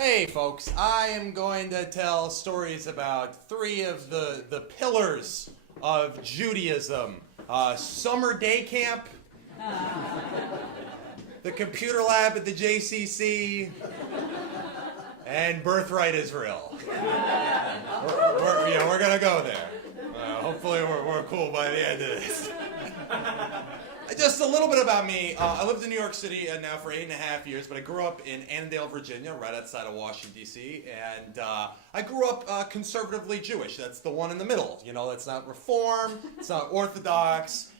Hey folks, I am going to tell stories about three of the pillars of Judaism. Summer day camp, the computer lab at the JCC, and birthright Israel. We're going to go there. Hopefully we're cool by the end of this. Just a little bit about me. I lived in New York City now for 8.5 years, but I grew up in Annandale, Virginia, right outside of Washington, D.C., and I grew up conservatively Jewish. That's the one in the middle. You know, that's not Reform, it's not Orthodox,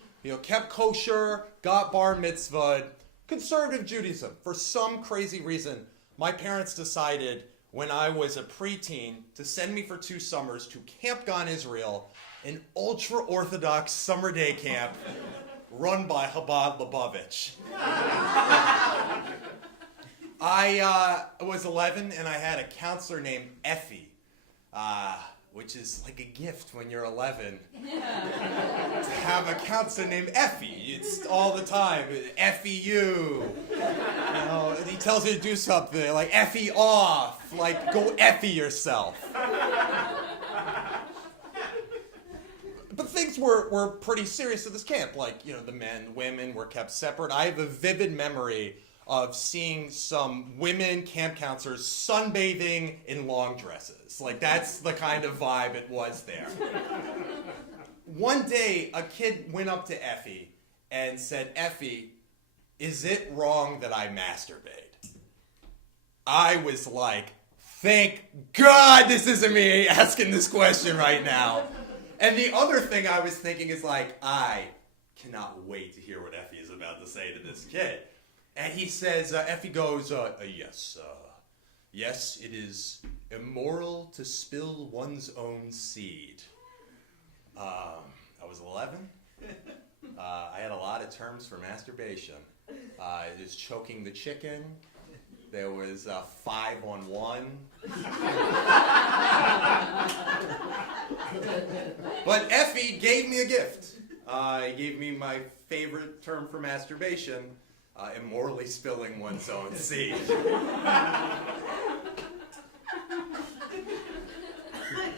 kept kosher, got bar mitzvahed. Conservative Judaism. For some crazy reason, my parents decided when I was a preteen to send me for 2 summers to Camp Gan, Israel, an ultra-Orthodox summer day camp run by Chabad Lubavitch. I was 11 and I had a counselor named Effie, which is like a gift when you're 11. To have a counselor named Effie. It's all the time. Effie you. He tells you to do something like Effie off. Like go Effie yourself. But things were pretty serious at this camp. Like, the men, women were kept separate. I have a vivid memory of seeing some women camp counselors sunbathing in long dresses. Like, that's the kind of vibe it was there. One day, a kid went up to Effie and said, "Effie, is it wrong that I masturbate?" I was like, thank God this isn't me asking this question right now. And the other thing I was thinking is like, I cannot wait to hear what Effie is about to say to this kid. And he says, Effie goes, yes, it is immoral to spill one's own seed. I was 11. I had a lot of terms for masturbation. It was choking the chicken. There was 5-on-1. But Effie gave me a gift. He gave me my favorite term for masturbation, immorally spilling one's own seed.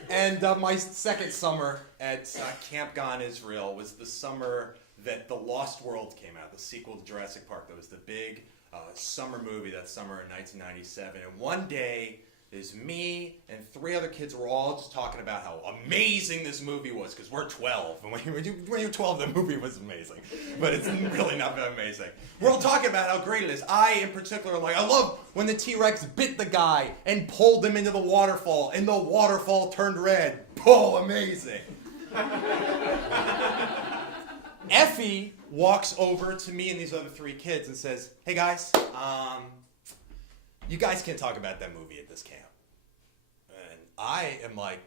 And my second summer at Camp Gan, Israel, was the summer that The Lost World came out, the sequel to Jurassic Park. That was the big summer movie that summer in 1997. And one day, there's me and 3 other kids were all just talking about how amazing this movie was, because we're 12. And when you're 12, the movie was amazing. But it's really not that amazing. We're all talking about how great it is. I, in particular, I love when the T-Rex bit the guy and pulled him into the waterfall, and the waterfall turned red. Oh, amazing. Effie walks over to me and these other 3 kids and says, "Hey guys, you guys can't talk about that movie at this camp." And I am like,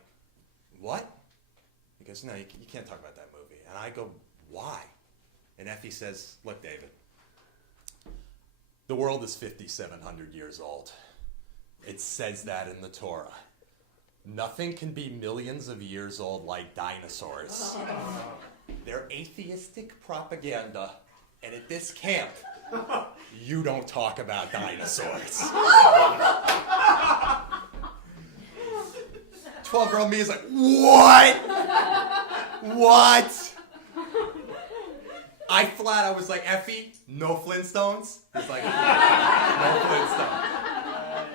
"What?" He goes, "No, you can't talk about that movie." And I go, "Why?" And Effie says, "Look, David, the world is 5,700 years old. It says that in the Torah. Nothing can be millions of years old like dinosaurs. They're atheistic propaganda, and at this camp, you don't talk about dinosaurs." 12-year-old me is like, "What? What?" I was like, "Effie, no Flintstones?" He's like, "No Flintstones."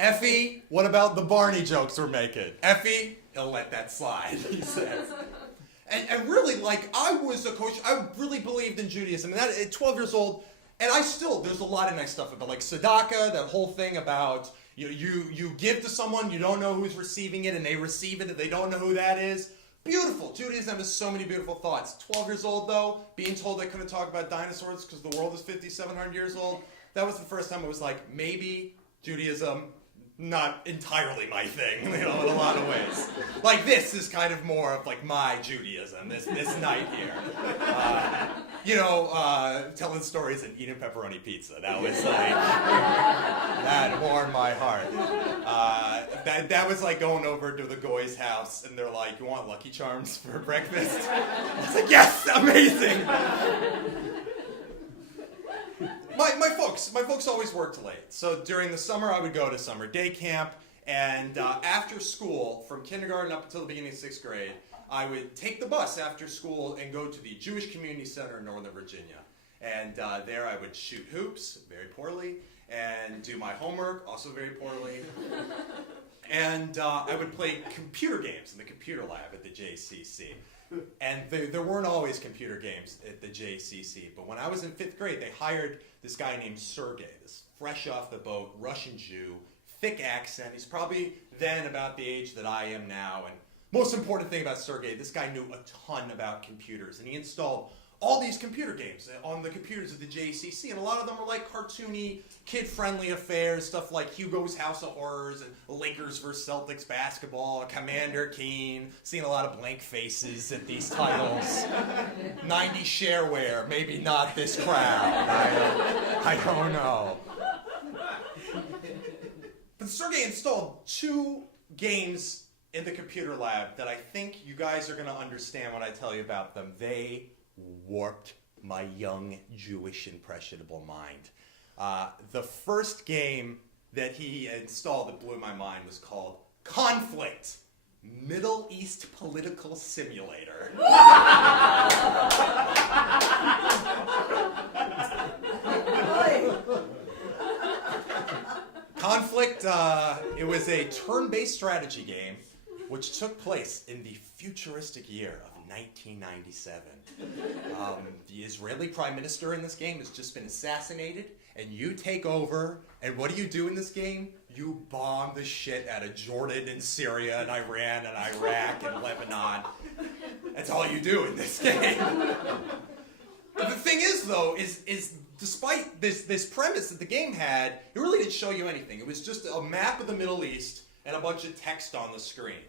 "Effie, what about the Barney jokes we're making?" "Effie, he'll let that slide," he says. And really, I was a coach. I really believed in Judaism. And that, at 12 years old, and there's a lot of nice stuff about, tzedakah, that whole thing about, you give to someone, you don't know who's receiving it, and they receive it, and they don't know who that is. Beautiful. Judaism has so many beautiful thoughts. 12 years old, though, being told I couldn't talk about dinosaurs because the world is 5,700 years old, that was the first time I was like, maybe Judaism, not entirely my thing, in a lot of ways. This is kind of more of my Judaism, this night here. Telling stories and eating pepperoni pizza. That was that warmed my heart. That was like going over to the Goy's house and they're like, "You want Lucky Charms for breakfast?" I was like, "Yes, amazing." my folks always worked late. So during the summer, I would go to summer day camp, and after school, from kindergarten up until the beginning of 6th grade, I would take the bus after school and go to the Jewish Community Center in Northern Virginia. And there I would shoot hoops, very poorly, and do my homework, also very poorly. And I would play computer games in the computer lab at the JCC. And there weren't always computer games at the JCC, but when I was in 5th grade, they hired this guy named Sergey, this fresh off the boat Russian Jew, thick accent. He's probably then about the age that I am now. And most important thing about Sergey, this guy knew a ton about computers, and he installed all these computer games on the computers of the JCC, and a lot of them were like cartoony, kid-friendly affairs, stuff like Hugo's House of Horrors and Lakers vs. Celtics basketball, Commander Keen, seeing a lot of blank faces at these titles. 90 shareware, maybe not this crowd. I don't know. But Sergey installed 2 games in the computer lab that I think you guys are going to understand when I tell you about them. They warped my young Jewish impressionable mind. The first game that he installed that blew my mind was called Conflict, Middle East Political Simulator. Conflict, it was a turn-based strategy game which took place in the futuristic year of 1997. The Israeli prime minister in this game has just been assassinated, and you take over, and what do you do in this game? You bomb the shit out of Jordan and Syria and Iran and Iraq and Lebanon. That's all you do in this game. But the thing is, though, is despite this premise that the game had, it really didn't show you anything. It was just a map of the Middle East and a bunch of text on the screen.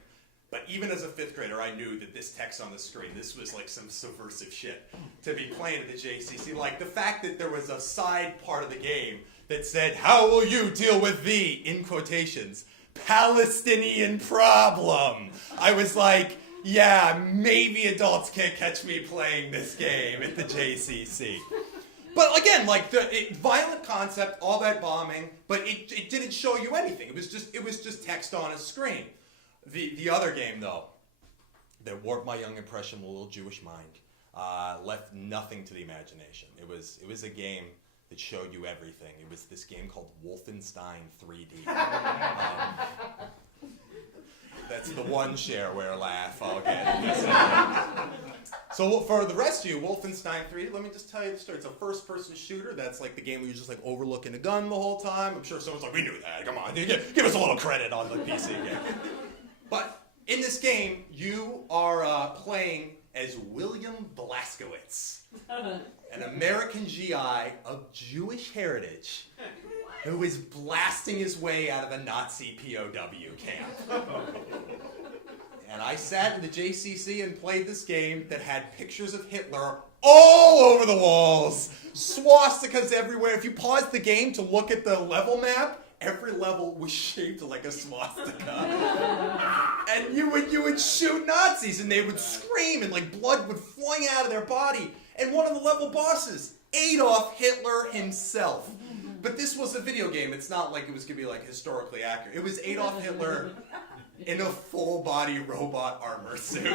But even as a 5th grader, I knew that this text on the screen, this was like some subversive shit to be playing at the JCC. Like the fact that there was a side part of the game that said, "How will you deal with the," in quotations, "Palestinian problem?" I was like, yeah, maybe adults can't catch me playing this game at the JCC. But again, like violent concept, all that bombing, but it didn't show you anything. It was just text on a screen. The other game, though, that warped my young impressionable little Jewish mind, left nothing to the imagination. It was a game that showed you everything. It was this game called Wolfenstein 3D. That's the one shareware laugh I'll get. So for the rest of you, Wolfenstein 3D, let me just tell you the story. It's a first-person shooter. That's like the game where you're just like overlooking a gun the whole time. I'm sure someone's like, "We knew that. Come on, give us a little credit on the PC game." But in this game, you are playing as William Blazkowicz, an American GI of Jewish heritage who is blasting his way out of a Nazi POW camp. And I sat in the JCC and played this game that had pictures of Hitler all over the walls, swastikas everywhere. If you paused the game to look at the level map, every level was shaped like a swastika. And you would shoot Nazis and they would scream and like blood would fly out of their body. And one of the level bosses, Adolf Hitler himself. But this was a video game. It's not like it was going to be like historically accurate. It was Adolf Hitler in a full-body robot armor suit.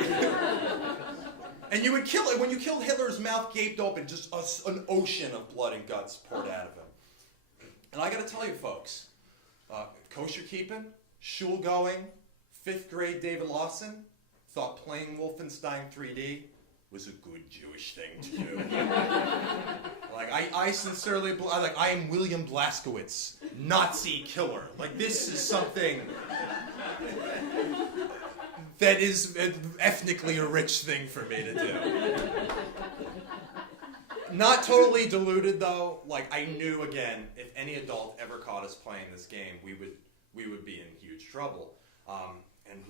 And you would kill it. When you killed Hitler, his mouth gaped open, just an ocean of blood and guts poured out of him. And I got to tell you, folks, kosher keeping, shul going, 5th grade David Lawson thought playing Wolfenstein 3D was a good Jewish thing to do. Like, I sincerely, I am William Blazkowicz, Nazi killer. Like, this is something that is ethnically a rich thing for me to do. Not totally deluded, though. Like, I knew, again, if any adult ever caught us playing this game, we would be in huge trouble. And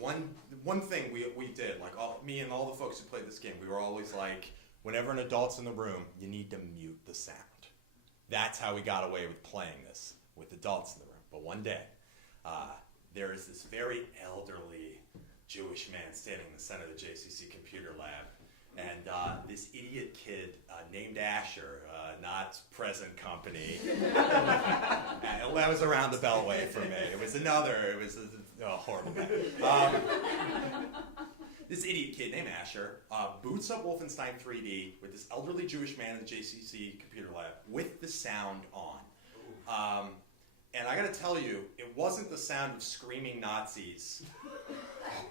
one thing we did, like me and all the folks who played this game, we were always like, whenever an adult's in the room, you need to mute the sound. That's how we got away with playing this, with adults in the room. But one day, there is this very elderly Jewish man standing in the center of the JCC computer lab, And this idiot kid named Asher, not present company, that was around the beltway for me. It was a horrible guy. This idiot kid named Asher boots up Wolfenstein 3D with this elderly Jewish man in the JCC computer lab with the sound on. And I gotta tell you, it wasn't the sound of screaming Nazis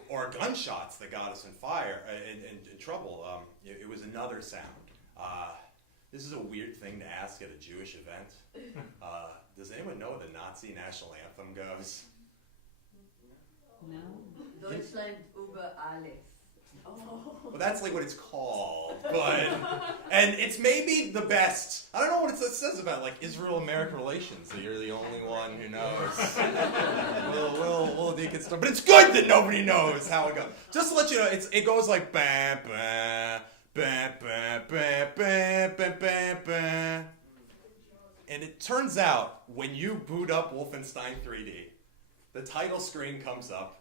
or gunshots that got us in trouble. It was another sound. This is a weird thing to ask at a Jewish event. Does anyone know the Nazi national anthem goes? No. Deutschland über alles. Well, that's like what it's called, and it's maybe the best. I don't know what it says about like Israel-American relations. That you're the only one who knows. we'll deconstruct, but it's good that nobody knows how it goes. Just to let you know, it goes like ba ba ba ba ba ba ba ba ba. And it turns out when you boot up Wolfenstein 3D, the title screen comes up.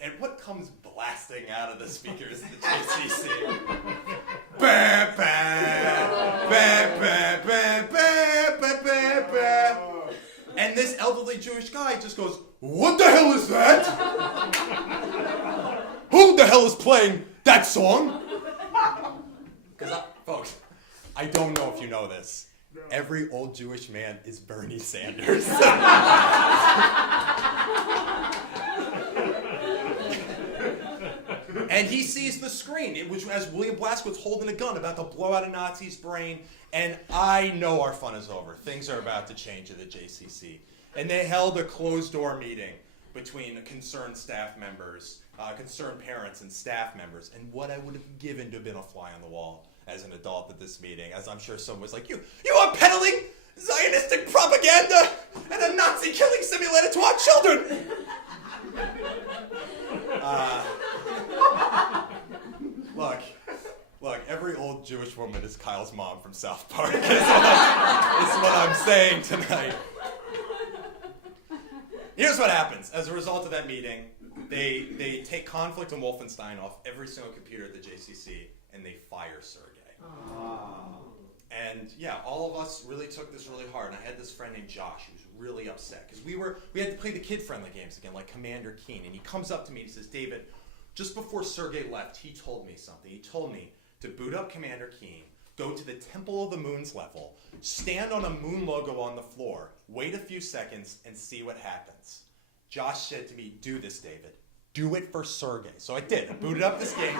And what comes blasting out of the speakers of the JCC? Ba, ba, ba, ba, ba, ba, ba, ba, ba. And this elderly Jewish guy just goes, "What the hell is that? Who the hell is playing that song?" Because, folks, I don't know if you know this. Every old Jewish man is Bernie Sanders. And he sees the screen, which has William Blazkowicz holding a gun about to blow out a Nazi's brain. And I know our fun is over. Things are about to change at the JCC. And they held a closed-door meeting between concerned staff members, concerned parents and staff members. And what I would have given to have been a fly on the wall as an adult at this meeting, as I'm sure someone was like, you are peddling Zionistic propaganda and a Nazi killing simulator to our children. Look, every old Jewish woman is Kyle's mom from South Park, is what I'm saying tonight. Here's what happens. As a result of that meeting, they take Conflict and Wolfenstein off every single computer at the JCC, and they fire Sergey. And yeah, all of us really took this really hard. And I had this friend named Josh who was really upset because we had to play the kid-friendly games again, like Commander Keen. And he comes up to me and he says, "David, just before Sergey left, he told me something. He told me to boot up Commander Keen, go to the Temple of the Moon's level, stand on a moon logo on the floor, wait a few seconds, and see what happens." Josh said to me, "Do this, David. Do it for Sergey." So I did. I booted up this game.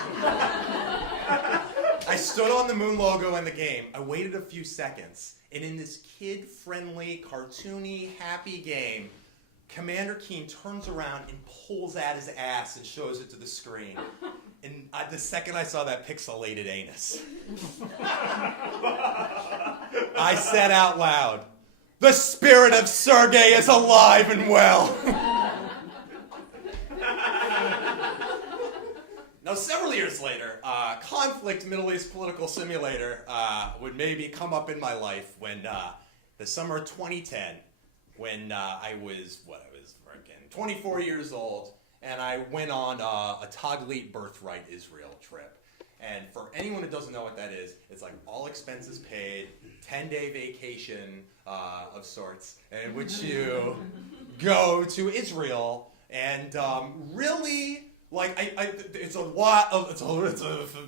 I stood on the moon logo in the game. I waited a few seconds. And in this kid-friendly, cartoony, happy game, Commander Keen turns around and pulls out his ass and shows it to the screen. And the second I saw that pixelated anus, I said out loud, "The spirit of Sergey is alive and well." Now, several years later, Conflict Middle East Political Simulator would maybe come up in my life when the summer of 2010, when I was 24 years old, and I went on a Taglit Birthright Israel trip. And for anyone who doesn't know what that is, it's like all expenses paid, 10-day vacation of sorts, in which you go to Israel and really, like, it's a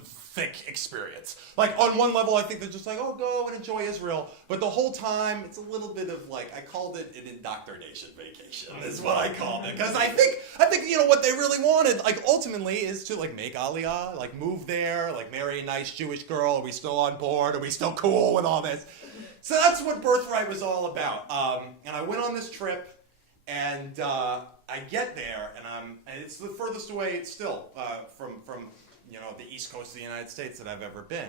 thick experience. Like, on one level, I think they're just like, oh, go and enjoy Israel. But the whole time, it's a little bit of, like, I called it an indoctrination vacation, is what I called it. Because I think, you know, what they really wanted, like, ultimately, is to, like, make Aliyah, like, move there, like, marry a nice Jewish girl. Are we still on board? Are we still cool with all this? So that's what Birthright was all about. And I went on this trip, and I get there, and it's the furthest away still from you know, the East Coast of the United States that I've ever been.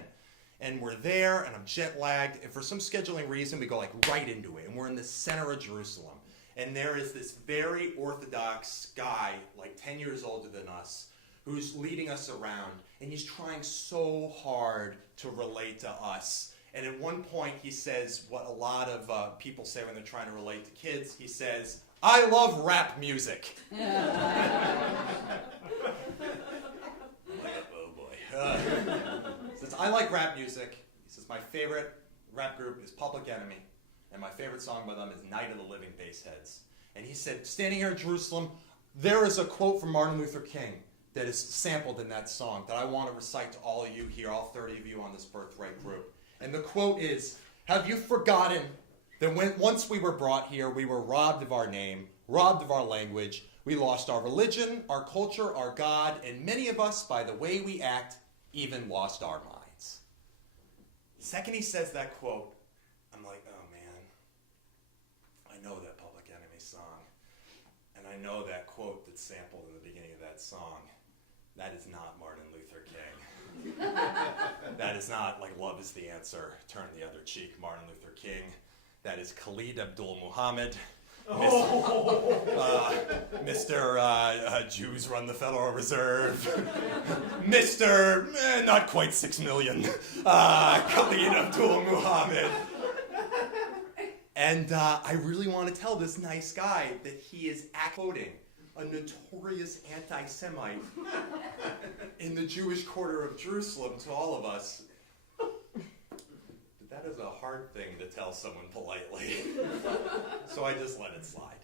And we're there, and I'm jet lagged, and for some scheduling reason, we go like right into it, and we're in the center of Jerusalem. And there is this very Orthodox guy, like 10 years older than us, who's leading us around, and he's trying so hard to relate to us. And at one point, he says what a lot of people say when they're trying to relate to kids. He says, "I love rap music." So I like rap music. He says, my favorite rap group is Public Enemy, and my favorite song by them is Night of the Living Bassheads. And he said, standing here in Jerusalem, there is a quote from Martin Luther King that is sampled in that song that I want to recite to all of you here, all 30 of you on this birthright group. And the quote is, have you forgotten that once we were brought here, we were robbed of our name, robbed of our language, we lost our religion, our culture, our God, and many of us, by the way we act, even lost our minds. The second he says that quote, I'm like, oh man, I know that Public Enemy song, and I know that quote that's sampled in the beginning of that song. That is not Martin Luther King. That is not like love is the answer, turn the other cheek, Martin Luther King. That is Khalid Abdul Muhammad. Mr. Jews run the Federal Reserve. Mr. Not quite 6 million. Khalid Abdul Muhammad. And I really want to tell this nice guy that he is quoting a notorious anti-Semite in the Jewish quarter of Jerusalem to all of us. That is a hard thing to tell someone politely. So I just let it slide.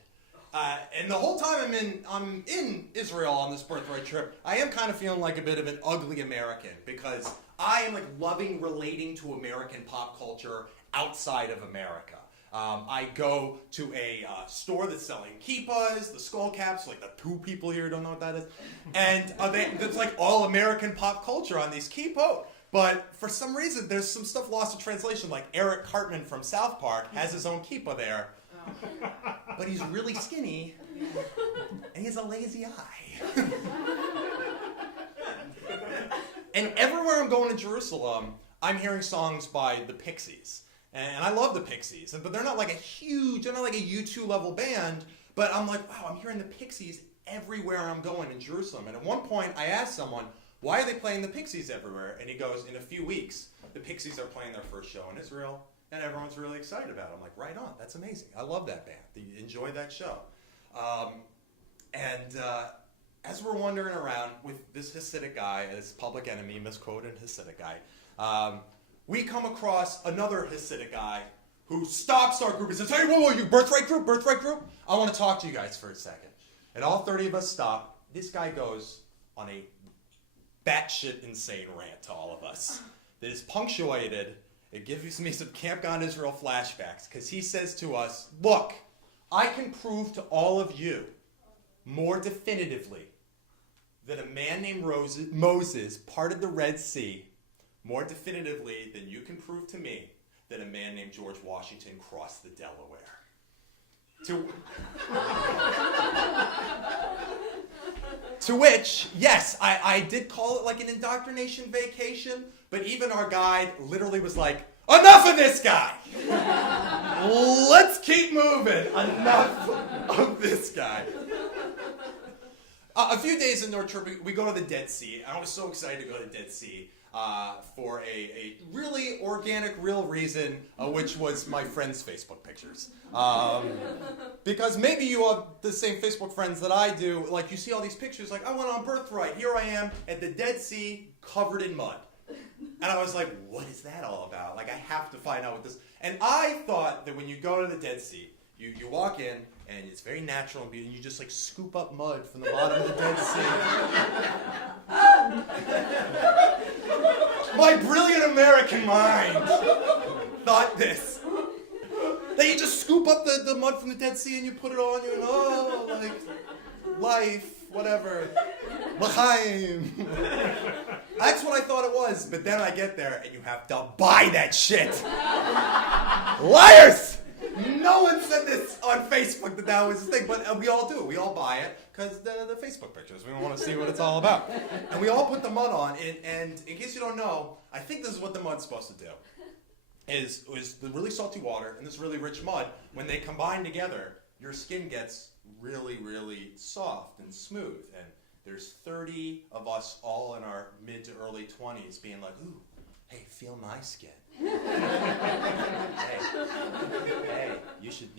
And the whole time I'm in Israel on this birthright trip, I am kind of feeling like a bit of an ugly American because I am like loving relating to American pop culture outside of America. I go to a store that's selling kippahs, the skull caps, like the 2 people here don't know what that is. And it's like all American pop culture on these kippot. But for some reason, there's some stuff lost in translation, like Eric Cartman from South Park has his own kippah there. Oh. But he's really skinny, and he has a lazy eye. And everywhere I'm going to Jerusalem, I'm hearing songs by the Pixies. And I love the Pixies, but they're not like they're not like a U2 level band, but I'm like, wow, I'm hearing the Pixies everywhere I'm going in Jerusalem. And at one point, I asked someone, why are they playing the Pixies everywhere? And he goes, in a few weeks, the Pixies are playing their first show in Israel, and everyone's really excited about it. I'm like, right on, that's amazing. I love that band. Enjoy that show. As we're wandering around with this Hasidic guy, this Public Enemy, misquoted Hasidic guy, we come across another Hasidic guy who stops our group and says, hey, whoa, you birthright group? I want to talk to you guys for a second. And all 30 of us stop. This guy goes on a batshit insane rant to all of us that is punctuated. It gives me some Camp Gone Israel flashbacks because he says to us, look, I can prove to all of you more definitively that a man named Moses parted the Red Sea more definitively than you can prove to me that a man named George Washington crossed the Delaware. To which, yes, I did call it like an indoctrination vacation, but even our guide literally was like, enough of this guy! Let's keep moving. Enough of this guy. A few days into our trip, we go to the Dead Sea. I was so excited to go to the Dead Sea for a really organic, real reason, which was my friends' Facebook pictures. Because maybe you have the same Facebook friends that I do. Like, you see all these pictures, like, I went on Birthright. Here I am at the Dead Sea, covered in mud. And I was like, what is that all about? Like, I have to find out what this... And I thought that when you go to the Dead Sea, you walk in, and it's very natural and beautiful, and you just, like, scoop up mud from the bottom of the Dead Sea. My brilliant American mind thought this. That you just scoop up the mud from the Dead Sea and you put it on you, and like, life, whatever. L'chaim. That's what I thought it was, but then I get there and you have to buy that shit. Liars! No one said this on Facebook that was the thing, but we all do. We all buy it because the Facebook pictures. We want to see what it's all about. And we all put the mud on, and in case you don't know, I think this is what the mud's supposed to do. Is the really salty water and this really rich mud, when they combine together, your skin gets really, really soft and smooth. And there's 30 of us all in our mid to early 20s being like, ooh, hey, feel my skin. hey, you should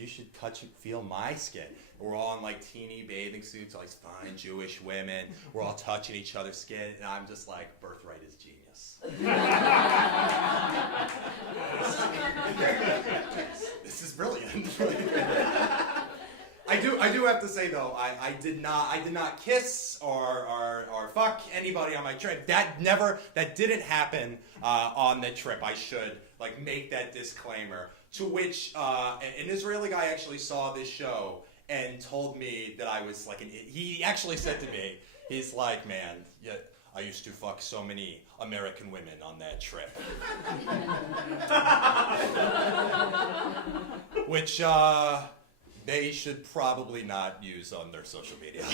feel my skin. We're all in like teeny bathing suits, all these fine Jewish women. We're all touching each other's skin, and I'm just like, birthright is genius. This is brilliant. I do have to say though, I did not kiss or fuck anybody on my trip. That didn't happen on the trip. I should like make that disclaimer. To which an Israeli guy actually saw this show and told me that I was like he actually said to me, he's like, man, yeah, I used to fuck so many American women on that trip. Which they should probably not use on their social media.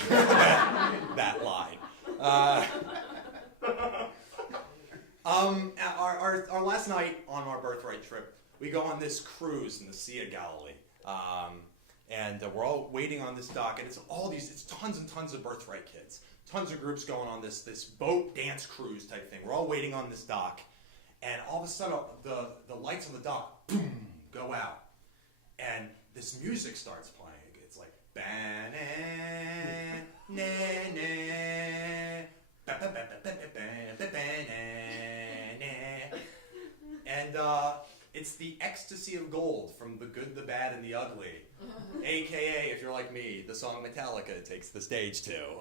that line. Our last night on our birthright trip, we go on this cruise in the Sea of Galilee. And we're all waiting on this dock, and it's tons and tons of birthright kids. Tons of groups going on this boat dance cruise type thing. We're all waiting on this dock, and all of a sudden the lights on the dock, boom, go out. And this music starts playing. It's like, and it's the ecstasy of gold from The Good, the Bad, and the Ugly. AKA, if you're like me, the song Metallica takes the stage too.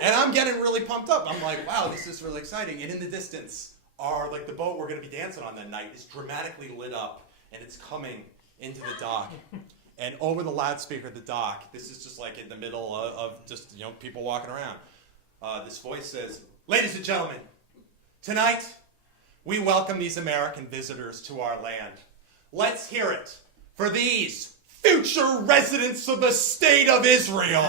And I'm getting really pumped up. I'm like, wow, this is really exciting. And in the distance, the boat we're going to be dancing on that night is dramatically lit up, and it's coming into the dock. And over the loudspeaker at the dock, this is just like in the middle of just people walking around. This voice says, "Ladies and gentlemen, tonight we welcome these American visitors to our land. Let's hear it for these future residents of the state of Israel."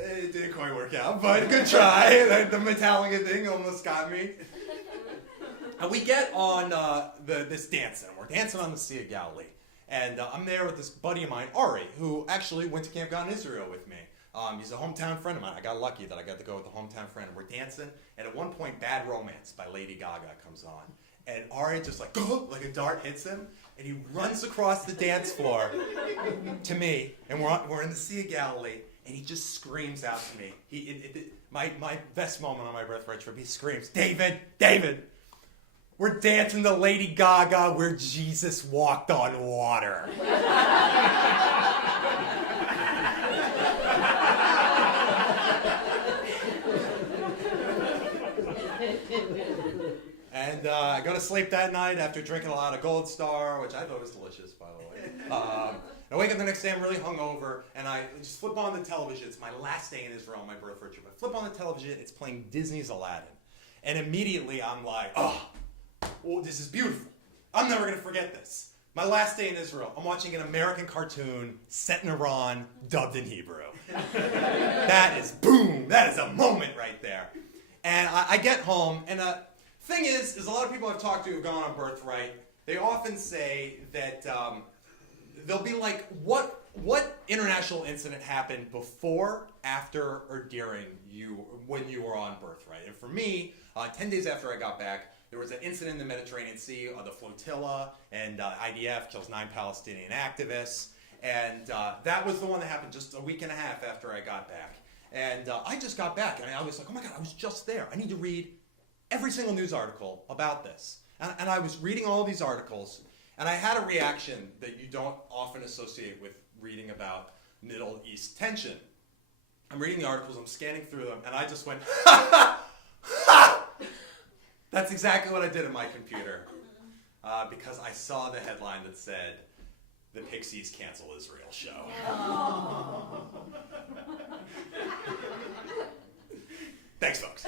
It didn't quite work out, but good try. The Metallica thing almost got me. And we get on this dancing. We're dancing on the Sea of Galilee. And I'm there with this buddy of mine, Ari, who actually went to Camp God in Israel with me. He's a hometown friend of mine. I got lucky that I got to go with a hometown friend. We're dancing, and at one point, Bad Romance by Lady Gaga comes on. And Ari just like a dart hits him, and he runs across the dance floor to me, and we're in the Sea of Galilee, and he just screams out to me. My best moment on my birthright trip, he screams, David, we're dancing to Lady Gaga where Jesus walked on water. And I go to sleep that night after drinking a lot of Gold Star, which I thought was delicious, by the way. I wake up the next day, I'm really hungover, and I just flip on the television. It's my last day in Israel on my birthright trip. I flip on the television, it's playing Disney's Aladdin. And immediately I'm like, well, this is beautiful. I'm never going to forget this. My last day in Israel, I'm watching an American cartoon set in Iran, dubbed in Hebrew. That is a moment right there. And I get home, and thing is a lot of people I've talked to who've gone on birthright, they often say that they'll be like, what international incident happened before, after, or during when you were on birthright? And for me, 10 days after I got back, there was an incident in the Mediterranean Sea, the flotilla, and IDF kills 9 Palestinian activists. And that was the one that happened just a week and a half after I got back. And I just got back, and I was like, oh my God, I was just there. I need to read every single news article about this. And I was reading all of these articles, and I had a reaction that you don't often associate with reading about Middle East tension. I'm reading the articles, I'm scanning through them, and I just went, ha! That's exactly what I did in my computer. Because I saw the headline that said, "The Pixies Cancel Israel Show." Thanks, folks.